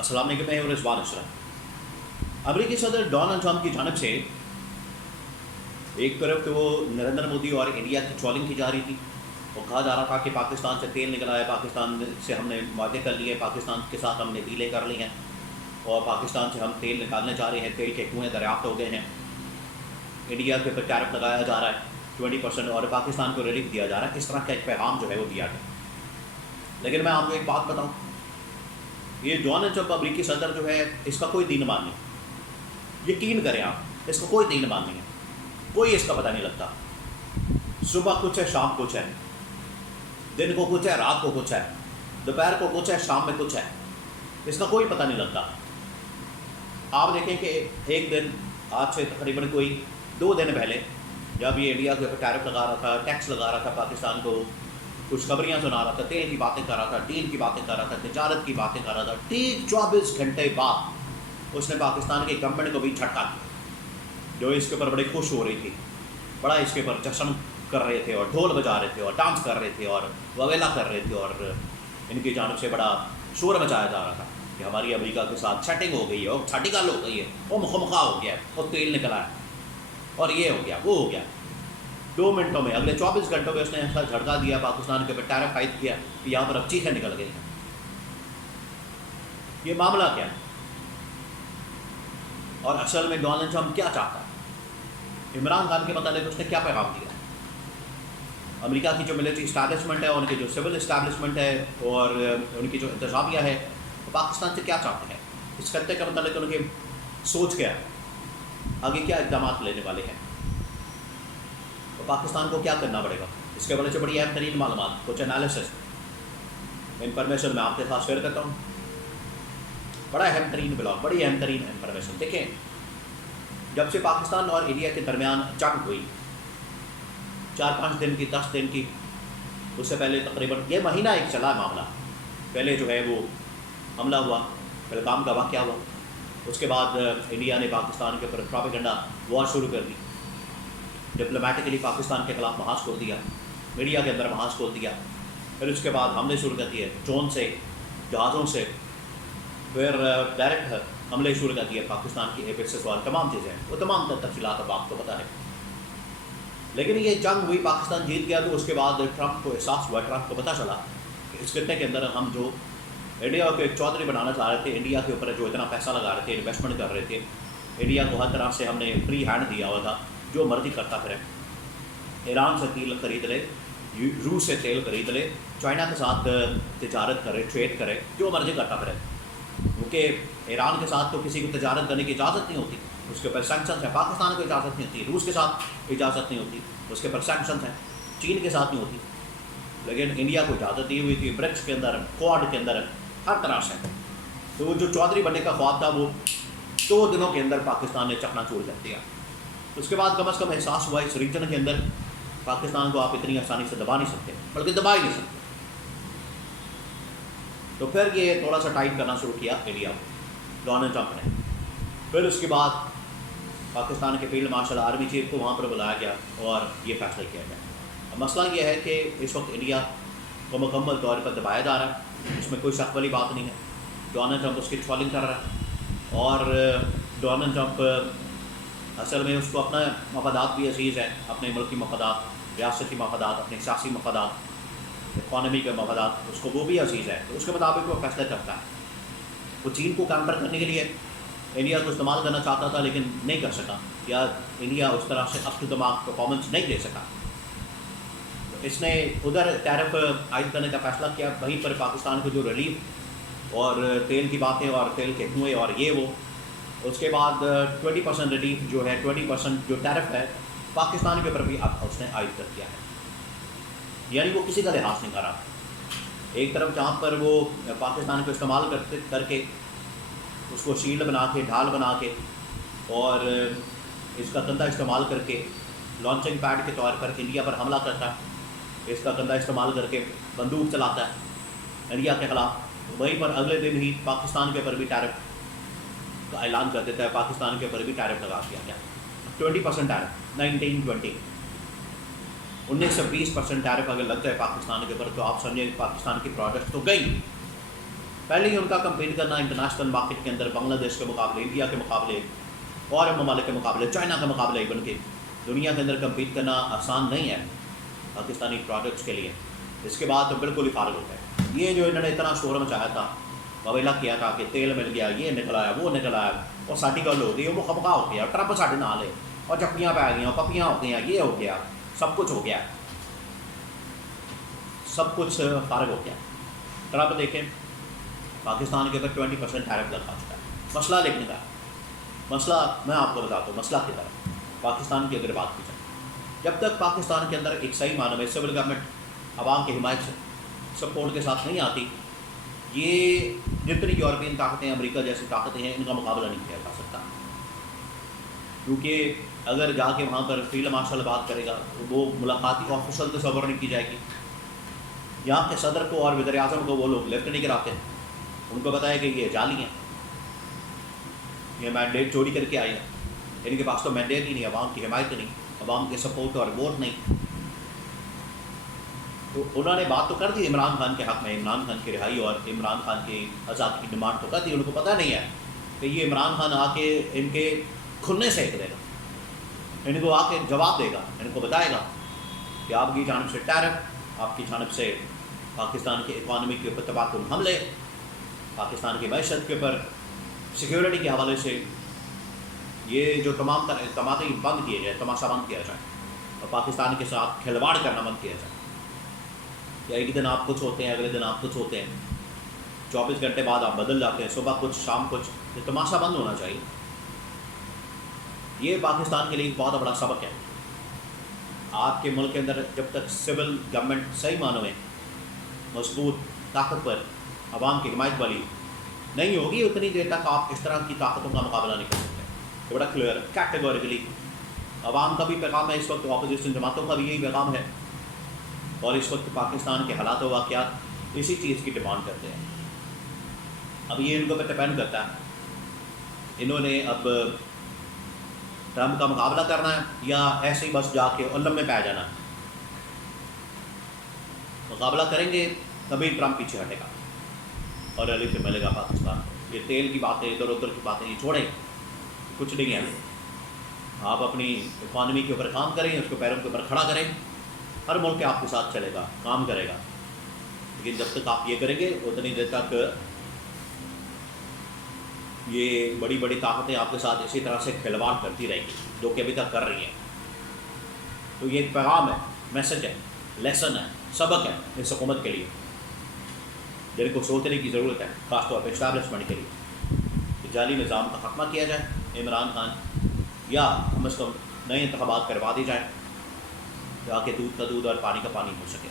السلام علیکم، میں ہوں رضوان اشرف۔ امریکی صدر ڈونلڈ ٹرمپ کی جانب سے ایک طرف تو وہ نریندر مودی اور انڈیا کی ٹرولنگ کی جا رہی تھی، اور کہا جا رہا تھا کہ پاکستان سے تیل نکلا ہے، پاکستان سے ہم نے معاہدے کر لیے، پاکستان کے ساتھ ہم نے ڈیلیں کر لی ہیں اور پاکستان سے ہم تیل نکالنے جا رہے ہیں، تیل کے کنویں دریافت ہو گئے ہیں، انڈیا کے اوپر ٹیرف لگایا جا رہا ہے 20% اور پاکستان کو ریلیف دیا جا رہا ہے۔ اس طرح کا ایک پیغام جو ہے وہ دیا گیا۔ لیکن میں آپ کو ایک بات بتاؤں، یہ ڈونلڈ ٹرمپ امریکی صدر جو ہے اس کا کوئی دین ایمان نہیں، یقین کریں آپ، اس کا کوئی دین ایمان نہیں ہے، کوئی اس کا پتہ نہیں لگتا۔ صبح کچھ ہے، شام کچھ ہے، دن کو کچھ ہے، رات کو کچھ ہے، دوپہر کو کچھ ہے، شام میں کچھ ہے، اس کا کوئی پتہ نہیں لگتا۔ آپ دیکھیں کہ ایک دن آج سے تقریباً کوئی 2 دن پہلے جب یہ انڈیا کے اوپر ٹیرف لگا رہا تھا، ٹیکس لگا رہا تھا، پاکستان کو خوشخبریاں سنا رہا تھا، تیل کی باتیں کر رہا تھا، ڈیل کی باتیں کر رہا تھا، تجارت کی باتیں کر رہا تھا، ٹھیک 24 گھنٹے بعد اس نے پاکستان کی گورنمنٹ کو بھی جھٹکا دیا، جو اس کے اوپر بڑی خوش ہو رہی تھی، بڑا اس کے اوپر جشن کر رہے تھے اور ڈھول بجا رہے تھے اور ڈانس کر رہے تھے اور وویلا کر رہے تھے، اور ان کی جانب سے بڑا شور مچایا جا رہا تھا کہ ہماری امریکہ کے ساتھ سیٹنگ ہو گئی ہے، اور چھٹی گل ہو گئی ہے، وہ مخمخا ہو گیا ہے، اور تیل نکلا ہے، اور یہ ہو گیا، وہ ہو گیا۔ 2 منٹوں میں، اگلے 24 گھنٹوں میں اس نے ایسا جھٹکا دیا، پاکستان کے اوپر ٹیرف عائد کیا کہ یہاں پر اب چیخیں نکل گئی ہیں۔ یہ معاملہ کیا ہے؟ اور اصل میں ڈونلڈ ٹرمپ کیا چاہتا ہے؟ عمران خان کے متعلق اس نے کیا پیغام دیا ہے؟ امریکہ کی جو ملٹری اسٹیبلشمنٹ ہے، ان کی جو سول اسٹیبلشمنٹ ہے اور ان کی جو انتظامیہ ہے، وہ پاکستان سے کیا چاہتے ہیں؟ اس خطے کے متعلق ان کی سوچ کیا ہے؟ آگے کیا اقدامات لینے والے ہیں؟ تو پاکستان کو کیا کرنا پڑے گا؟ اس کے بارے سے بڑی اہم ترین معلومات، کچھ انالیسس، انفارمیشن میں آپ کے ساتھ شیئر کرتا ہوں۔ بڑا اہم ترین بلاگ، بڑی اہم ترین انفارمیشن۔ دیکھیں، جب سے پاکستان اور انڈیا کے درمیان جنگ ہوئی، 4-5 دن کی، 10 دن کی، اس سے پہلے تقریباً یہ مہینہ ایک چلا معاملہ، پہلے جو ہے وہ حملہ ہوا، پہلگام کا واقعہ ہوا، اس کے بعد انڈیا نے پاکستان کے اوپر پروپیگنڈا وار شروع کر دی، ڈپلومیٹکلی پاکستان کے خلاف محاذ کھول دیا، میڈیا کے اندر محاذ کھول دیا، پھر اس کے بعد حملے شروع کر دیے، ڈرون سے، جہازوں سے، پھر ڈائریکٹ حملے شروع کر دیے پاکستان کی ایئر بیسز اور تمام چیزیں، وہ تمام تفصیلات اب آپ کو پتہ ہے۔ لیکن یہ جنگ ہوئی، پاکستان جیت گیا، تو اس کے بعد ٹرمپ کو احساس ہوا، ٹرمپ کو پتہ چلا کہ اس خطے کے اندر ہم جو انڈیا کو ایک چودھری بنانا چاہ رہے تھے، انڈیا کے اوپر جو اتنا پیسہ لگا رہے تھے، انویسٹمنٹ کر رہے تھے، انڈیا کو ہر طرح سے ہم نے فری ہینڈ دیا ہوا تھا، جو مرضی کرتا پھرے، ایران سے تیل خرید لے، روس سے تیل خرید لے، چائنا کے ساتھ تجارت کرے، ٹریڈ کرے، جو مرضی کرتا پھرے، کیونکہ ایران کے ساتھ تو کسی کو تجارت کرنے کی اجازت نہیں ہوتی، اس کے اوپر سینکشنز ہیں، پاکستان کو اجازت نہیں ہوتی، روس کے ساتھ اجازت نہیں ہوتی، اس کے اوپر سینکشنز ہیں، چین کے ساتھ نہیں ہوتی، لیکن انڈیا کو اجازت دی ہوئی تھی، برکس کے اندر، کوڈ کے اندر، ہر طرح سے۔ تو وہ جو چودھری بننے کا خواب تھا، وہ 2 دنوں کے اندر پاکستان نے چکنا چور کر دیا۔ اس کے بعد کم از کم احساس ہوا اس ریجن کے اندر پاکستان کو آپ اتنی آسانی سے دبا نہیں سکتے، بلکہ دبا ہی نہیں سکتے۔ تو پھر یہ تھوڑا سا ٹائٹ کرنا شروع کیا انڈیا کو، ڈونلڈ ٹرمپ نے۔ پھر اس کے بعد پاکستان کے فیلڈ مارشل آرمی چیف کو وہاں پر بلایا گیا اور یہ فیصلہ کیا گیا۔ اب مسئلہ یہ ہے کہ اس وقت انڈیا کو مکمل طور پر دبایا جا رہا ہے، اس میں کوئی شک والی بات نہیں ہے۔ ڈونلڈ ٹرمپ اس کی ٹرولنگ کر رہا ہے، اور ڈونلڈ ٹرمپ اصل میں اس کو اپنا مفادات بھی عزیز ہے، اپنے ملکی مفادات، ریاستی مفادات، اپنے سیاسی مفادات، اکانومی کے مفادات، اس کو وہ بھی عزیز ہے، تو اس کے مطابق وہ فیصلہ کرتا ہے۔ وہ چین کو کاؤنٹر کرنے کے لیے انڈیا کو استعمال کرنا چاہتا تھا، لیکن نہیں کر سکا، یا انڈیا اس طرح سے اپ ٹو دماغ پرفارمنس نہیں دے سکا، تو اس نے ادھر ٹیرف عائد کرنے کا فیصلہ کیا، وہیں پر پاکستان کو جو ریلیف اور تیل کی باتیں اور تیل کے کنویں اور یہ وہ، اس کے بعد 20% ریلیف جو ہے، 20% جو ٹیرف ہے پاکستان کے اوپر بھی اب اس نے عائد کر دیا ہے، یعنی وہ کسی کا لحاظ نہیں کر رہا۔ ایک طرف جہاں پر وہ پاکستان کو استعمال کر کے اس کو شیلڈ بنا کے، ڈھال بنا کے، اور اس کا کندھا استعمال کر کے لانچنگ پیڈ کے طور پر انڈیا پر حملہ کرتا ہے، اس کا کندھا استعمال کر کے بندوق چلاتا ہے انڈیا کے خلاف، وہیں پر اگلے دن ہی پاکستان کے اوپر بھی ٹیرف کا اعلان کر دیتا ہے، پاکستان کے اوپر بھی ٹیرف لگا دیا گیا، 20% ٹیرف، 19-20 19 سے 20% ٹیرف اگر لگ جائے پاکستان کے اوپر، تو آپ سمجھیں پاکستان کی پروڈکٹ تو گئی، پہلے ہی ان کا کمپیٹ کرنا انٹرنیشنل مارکیٹ کے اندر بنگلہ دیش کے مقابلے، انڈیا کے مقابلے، اور ممالک کے مقابلے، چائنا کے مقابلے، ایون کہ دنیا کے اندر کمپیٹ کرنا آسان نہیں ہے پاکستانی پروڈکٹس کے لیے. اس کے بعد تو بالکل ہی فارغ ہو گئے. یہ جو انہوں نے اتنا شور مچایا تھا، وویلا کیا تھا کہ تیل مل گیا، یہ نکل آیا، وہ نکل آیا، اور ساڈی گل ہو گئی، وہ خفقہ ہو گیا، ٹرمپ ساڈے نال ہے، اور چپیاں پی گئی، پپیاں ہو گئی، یہ ہو گیا، سب کچھ ہو گیا، سب کچھ فارغ ہو گیا. ٹرمپ دیکھیں پاکستان کے اوپر 20% ٹیرف لگا چکا ہے. مسئلہ لیکن کا مسئلہ میں آپ کو بتاتا ہوں، مسئلہ کی طرف پاکستان کی اگر بات کی جائے، جب تک پاکستان کے اندر ایک صحیح معنی میں سول گورنمنٹ عوام کی حمایت سے سپورٹ کے ساتھ نہیں آتی، یہ جتنی یورپین طاقتیں، امریکہ جیسی طاقتیں ہیں، ان کا مقابلہ نہیں کیا جا سکتا. کیونکہ اگر جا کے وہاں پر فیلڈ مارشل بات کرے گا، وہ ملاقاتی آفیشل تصور نہیں کی جائے گی. یہاں کے صدر کو اور وزیر اعظم کو وہ لوگ لفٹ نہیں کراتے، ان کو بتایا کہ یہ جعلی ہیں، یہ مینڈیٹ چوری کر کے آئے ہیں، ان کے پاس تو مینڈیٹ ہی نہیں، عوام کی حمایت نہیں، عوام کے سپورٹ اور ووٹ نہیں. تو انہوں نے بات تو کر دی عمران خان کے حق میں، عمران خان کی رہائی اور عمران خان کی آزادی کی ڈیمانڈ تو کر دی. ان کو پتہ نہیں ہے کہ یہ عمران خان آ کے ان کے کھلنے سینک دے گا، ان کو آ کے جواب دے گا، ان کو بتائے گا کہ آپ کی جانب سے ٹیرف، آپ کی جانب سے پاکستان کی اکانومی کے اوپر تباکن حملے، پاکستان کی معیشت کے اوپر سیکیورٹی کے حوالے سے یہ جو تمام تر اقدامات بند کیے جائیں، تماشا بند کیا جائے، اور پاکستان کے ساتھ کھلواڑ کرنا بند کیا جائے. کہ ایک دن آپ کچھ ہوتے ہیں، اگلے دن آپ کچھ ہوتے ہیں، 24 گھنٹے بعد آپ بدل جاتے ہیں، صبح کچھ شام کچھ، یہ تماشا بند ہونا چاہیے. یہ پاکستان کے لیے ایک بہت بڑا سبق ہے. آپ کے ملک کے اندر جب تک سول گورنمنٹ صحیح معنوں میں مضبوط، طاقتور، عوام کی حمایت والی نہیں ہوگی، اتنی دیر تک آپ اس طرح کی طاقتوں کا مقابلہ نہیں کر سکتے. یہ بڑا کلیئر کیٹیگوریکلی عوام کا بھی پیغام ہے، اس وقت اپوزیشن جماعتوں کا بھی یہی پیغام ہے، اور اس وقت پاکستان کے حالات و واقعات اسی چیز کی ڈیمانڈ کرتے ہیں. اب یہ ان کو پہ ڈپینڈ کرتا ہے، انہوں نے اب ٹرمپ کا مقابلہ کرنا ہے یا ایسے ہی بس جا کے علم میں پہ جانا ہے. مقابلہ کریں گے تبھی ٹرمپ پیچھے ہٹے گا اور علی سے ملے گا پاکستان کو. یہ تیل کی باتیں، ادھر ادھر کی باتیں یہ چھوڑیں، کچھ نہیں ہے. آپ اپنی اکانومی کے اوپر کام کریں، اس کو پیروں کے اوپر کھڑا کریں، ہر ملک آپ کے ساتھ چلے گا، کام کرے گا. لیکن جب تک آپ یہ کریں گے اتنی دیر تک یہ بڑی بڑی طاقتیں آپ کے ساتھ اسی طرح سے کھلواڑ کرتی رہیں گی، جو کہ ابھی تک کر رہی ہیں. تو یہ ایک پیغام ہے، میسج ہے، لیسن ہے، سبق ہے اس حکومت کے لیے، جن کو سوچنے کی ضرورت ہے، خاص طور پہ اسٹیبلشمنٹ کے لیے، کہ جعلی نظام کا خاتمہ کیا جائے، عمران خان یا کم از کم نئے انتخابات کروا دی جائیں تاکہ دودھ کا دودھ اور پانی کا پانی ہو سکے.